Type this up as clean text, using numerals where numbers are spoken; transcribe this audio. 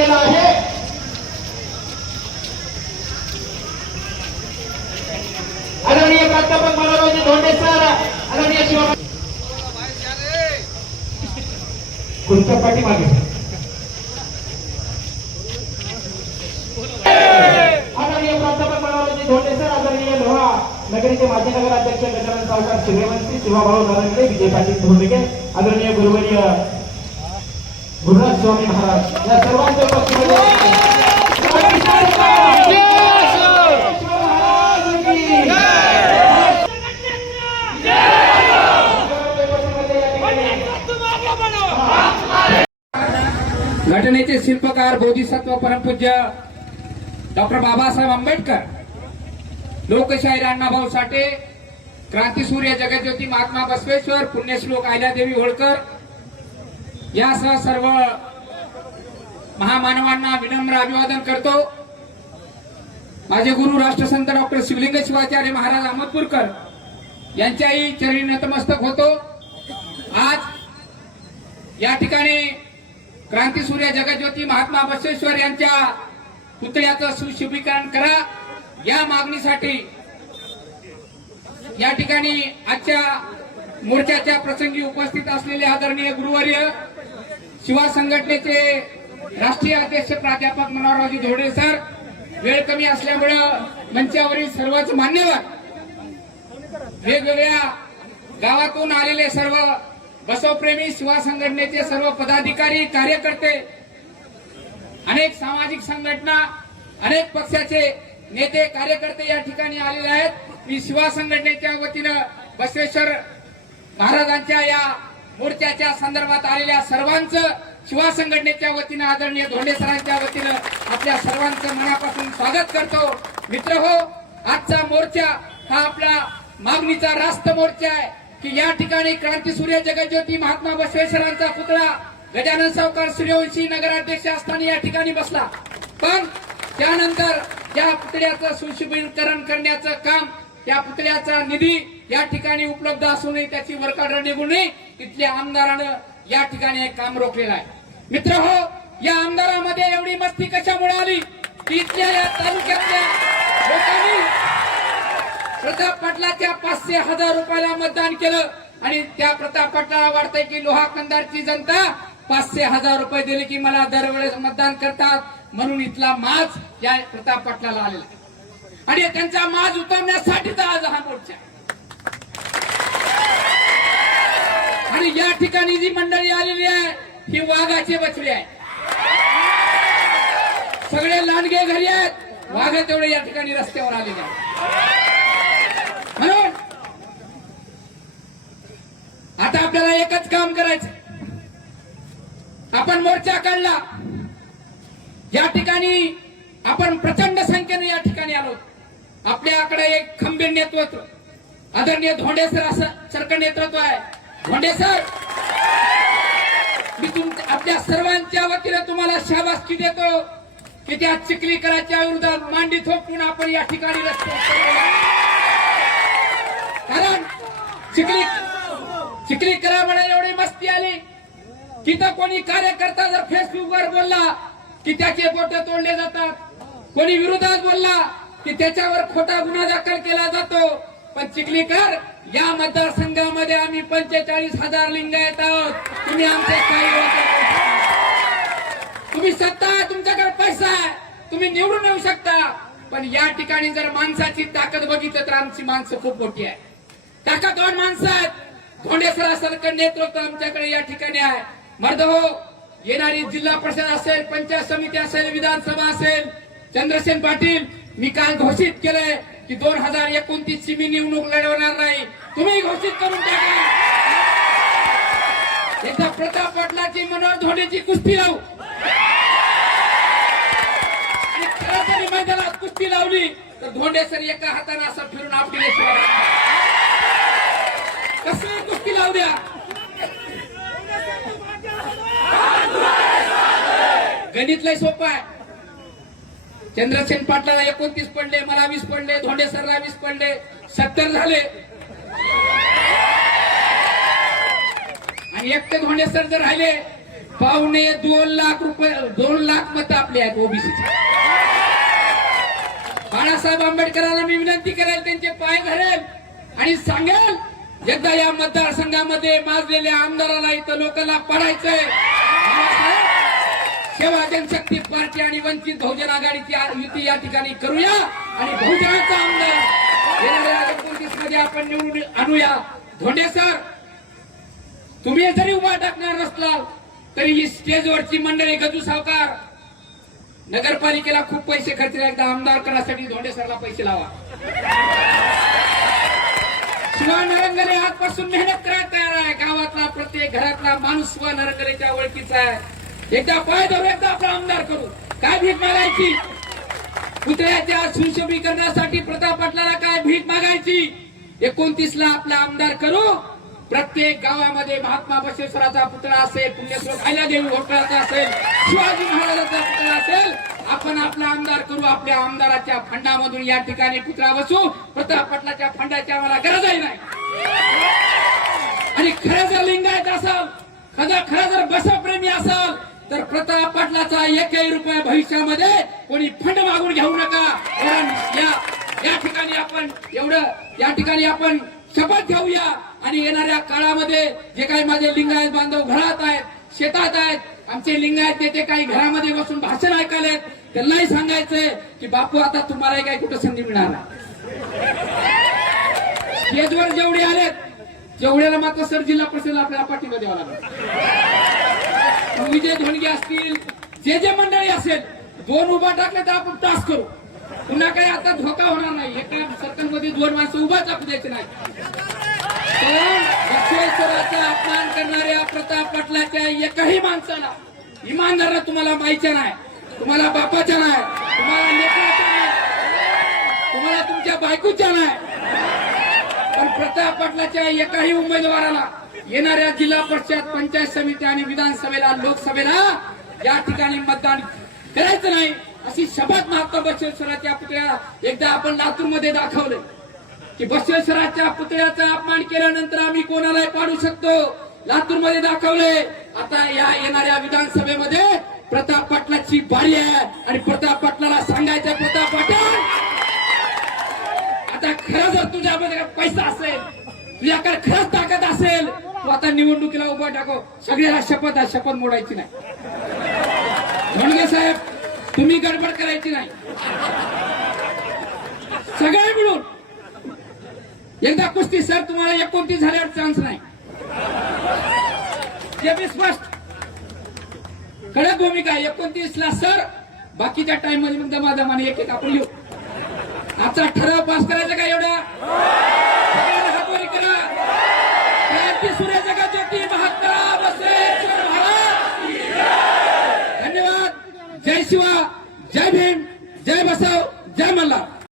झालेला आहे। आदरणीय प्राध्यापक मनोहरजी धोंडे सर, आदरणीय शिवा खुर्च्या पाठीमागे, आदरणीय प्राध्यापक मनोहरजी धोंडे सर, आदरणीय लोहा नगरीचे माजी नगराध्यक्ष गजानन सावकार सूर्यवंशी, शिवाभाऊ नारायणगे, विजय पाटील धोंडगे, आदरणीय गुरुवर्य गुरुराज स्वामी महाराज या सर्वांच्या उपस्थितीमध्ये घटनेचे शिल्पकार बोधिसत्व परमपूज्य डॉक्टर बाबासाहेब आंबेडकर, लोकशाहीर अण्णाभाऊ साठे, क्रांतीसूर्य जगज्योती महात्मा बसवेश्वर, पुण्यश्लोक अहिल्यादेवी होळकर यासह सर्व महामानवांना विनम्र अभिवादन करतो। माझे गुरु राष्ट्रसंत डॉक्टर शिवलिंग शिवाचार्य महाराज अहमदपूरकर यांच्याही चरणी नतमस्तक होतो। आज या ठिकाणी क्रांतीसूर्य जगज्योती महात्मा बसवेश्वर यांच्या पुतळ्याचं सुशोभीकरण करा या मागणीसाठी या ठिकाणी आजच्या मोर्चाच्या प्रसंगी उपस्थित असलेले आदरणीय गुरुवर्य शिवा संघटनेचे राष्ट्रीय अध्यक्ष प्राध्यापक मनोहरजी धोंडे सर, वेळ कमी असल्यामुळे मंचावरील सर्वच मान्यवर, वेगवेगळ्या गावातून आलेले सर्व बसवप्रेमी शिवा संघटनेचे सर्व पदाधिकारी, कार्यकर्ते, अनेक सामाजिक संघटना, अनेक पक्षाचे नेते कार्यकर्ते या ठिकाणी आलेले आहेत। मी शिवा संघटनेच्या वतीनं बसवेश्वर महाराजांच्या या मोर्चाच्या संदर्भात आलेल्या सर्वांचं शिवा संघटनेच्या वतीनं आदरणीय धोंडे सरांच्या वतीनं आपल्या सर्वांचं मनापासून स्वागत करतो। मित्र हो, आजचा मोर्चा हा आपला मागणीचा रास्त मोर्चा आहे की या ठिकाणी क्रांतीसूर्य जगज्योती महात्मा बसवेश्वरांचा पुतळा गजानन सावकार सूर्यवंशी नगराध्यक्ष असताना या ठिकाणी बसला, पण त्यानंतर त्या पुतळ्याचं सुशोभीकरण करण्याचं काम, त्या पुतळ्याचा निधी या ठिकाणी उपलब्ध असूनही त्याची वर्काडर निघून नये, तिथल्या आमदारानं या ठिकाणी हे काम रोखलेलं आहे। मित्र हो, या आमदारामध्ये एवढी मस्ती कशामुळे आली की इथल्या या तालुक्यातल्या लोकांनी प्रताप पाटलाच्या 500,000 रुपयाला मतदान केलं आणि त्या प्रताप पाटलाला वाटतंय की लोहा कंधारची जनता 500,000 रुपये दिले की मला दरवेळेस मतदान करतात, म्हणून इथला माज या प्रताप पाटलाला आलेला आणि त्यांचा माज उतरण्यासाठीचा आज हा मोर्चा। आणि या ठिकाणी जी मंडळी आलेली आहे ही वाघाचे बछडे आहे, सगळे लांडगे घरी आहेत, वाघ तेवढे या ठिकाणी रस्त्यावर आलेले आहेत। म्हणून आता आपल्याला एकच काम करायचं, आपण मोर्चा काढला, या ठिकाणी आपण प्रचंड संख्येने या ठिकाणी आलो, आपल्याकडे एक खंबीर नेतृत्व आदरणीय धोंडे सर सरकं नेतृत्व आहे। धोंडे सर, मी आपल्या सर्वांच्या वतीने तुम्हाला शाबासकी देतो की त्या चिखलीकराच्या विरोधात मांडी थोपटून आपण या ठिकाणी रस्ते, कारण चिखलीकरामुळे एवढी मस्ती आली की तर कोणी कार्यकर्ता जर फेसबुकवर बोलला की त्याचे बोट तोडले जातात, कोणी विरोधात बोलला की त्याच्यावर खोटा गुन्हा दाखल केला जातो। पण चिखलीकर, या मतदारसंघामध्ये आम्ही 45,000 लिंगायत आहोत, तुम्ही आमचे काही, तुम्ही सत्ता आहे, तुमच्याकडे पैसा आहे, तुम्ही निवडून येऊ शकता, पण या ठिकाणी जर माणसाची ताकद बघितलं तर आमची माणसं खूप मोठी आहे, ताकदवान माणसं आहेत। धोंडे सरासारखं नेतृत्व आमच्याकडे या ठिकाणी आहे। मर्द हो, येणारी जिल्हा परिषद असेल, पंचायत समिती असेल, विधानसभा असेल, चंद्रसेन पाटील, मी काल घोषित केलंय की 2029 ची मी निवडणूक लढवणार नाही, तुम्ही घोषित करून टाका। एकदा प्रताप पाटलाची मनोहर धोंडेची कुस्ती लावू, आणि खरं मैदानात कुस्ती लावली तर धोंडे सर एका हाताने असं फिरून आपली कसं कुस्ती लावू द्या। गणित लय सोपं आहे, चंद्रसेन पाटलाला 29 पडले, मला 20 पडले, धोंडे सरला 20 पडले, 70 झाले, आणि एकटे धोंडे सर जर राहिले ₹2,00,000 मत आपले आहेत ओबीसीचे. बाळासाहेब आंबेडकरांना मी विनंती करेल, त्यांचे पाय धरेल आणि सांगेल, एकदा या मतदारसंघामध्ये माजलेल्या आमदाराला इथं लोकांना पडायचंय. सेवा जनशक्ती पार्टी आणि वंचित बहुजन आघाडीची युती या ठिकाणी करूया आणि बहुजनाचा आमदार येणाऱ्या 29 मध्ये आपण निवडून आणूया. धोंडे सर, तुम्ही जरी उभा टाकणार नसलाल तरी ही स्टेजवरची मंडळी, गजू सावकार, नगरपालिकेला खूप पैसे खर्च, एकदा आमदार करण्यासाठी धोंडे सरला पैसे लावा. शिवा नरंगले आजपासून मेहनत करायला तयार आहे. गावातला प्रत्येक घरातला माणूस शिवा नरंगलेच्या ओळखीचा आहे. एकदा पाय धरू, एकदा आपला आमदार करू. काय भीक मागायची? पुतळ्याच्या सुशोभीकरणासाठी प्रताप पाटलाला काय भीक मागायची? 29 ला आपला आमदार करू. प्रत्येक गावामध्ये महात्मा बसवेश्वराचा पुतळा असेल, पुण्यश्लोक अहिल्यादेवी होळकराचा असेल, शिवाजी महाराजांचा पुतळा असेल. आपण आपला आमदार करू. आपल्या आमदाराच्या फंडामधून या ठिकाणी पुतळा बसू. प्रताप पाटलाच्या फंडाची आम्हाला गरजही नाही. आणि खरं जर लिंगायत असाल, खरं जर बसवप्रेमी असाल तर प्रताप पाटलाचा 1ही रुपया भविष्यामध्ये कोणी फंड मागून घेऊ नका. या ठिकाणी आपण शपथ घेऊया आणि येणाऱ्या काळामध्ये जे काही माझे लिंगायत बांधव घरात आहेत, शेतात आहेत, आमचे लिंगायत नेते काही घरामध्ये बसून भाषण ऐकायला, त्यांनाही सांगायचंय की बापू, आता तुम्हालाही काही कुठं संधी मिळणार नाही. स्टेजवर जेवढे आलेत तेवढ्याला मात्र सर जिल्हा परिषदेला आपल्याला पाठिंबा द्यावा लागेल. विजय धोंडगे असतील, जे मंडळी असेल, 2 उभा टाकले तर आपण तास करू. पुन्हा काही आता धोका होणार नाही. एका सर्कलमध्ये 2 माणसं उभा टाकू द्यायचे नाही. पण बसवेश्वराचा अपमान करणाऱ्या प्रताप पाटलाच्या एकाही माणसाला, इमानदारला तुम्हाला माहीच्या नाही, तुम्हाला बापाच्या नाही, तुम्हाला लेकराच्या नाही, तुम्हाला तुमच्या बायकोच्या नाही, पण प्रताप पाटलाच्या एकाही उमेदवाराला येणाऱ्या जिल्हा परिषद, पंचायत समिती आणि विधानसभेला, लोकसभेला या ठिकाणी मतदान करायचं नाही, अशी शपथ महात्मा बसवेश्वराच्या पुतळ्या एकदा आपण लातूरमध्ये दाखवले की बसवेश्वराच्या पुतळ्याचा अपमान केल्यानंतर आम्ही कोणालाही पाडू शकतो. लातूरमध्ये दाखवले. आता या येणाऱ्या विधानसभेमध्ये प्रताप पाटलाची बारी आहे आणि प्रताप पाटलाला सांगायचं, प्रताप पाटील, आता खरं जर तुझ्यामध्ये पैसा असेल, तुझ्याकडे खरंच ताकद असेल, तू आता निवडणुकीला उभा टाको. सगळ्याला शपथ आहे, शपथ मोडायची नाही. धोंडगे साहेब, तुम्ही गडबड करायची नाही. सगळे मिळून एकदा कुस्ती. सर, तुम्हाला 29 झाल्यावर चान्स नाही. हे मी स्पष्ट कडक भूमिका. 29 ला सर, बाकीच्या टाइम मध्ये मग दमादमाने एक आपण लिहू. आजचा ठराव पास करायचा का? एवढा हातवारी करा. क्रांती सूर्य जगज्योती महात्मा बसवेश्वर महाराज. धन्यवाद. जय शिवा.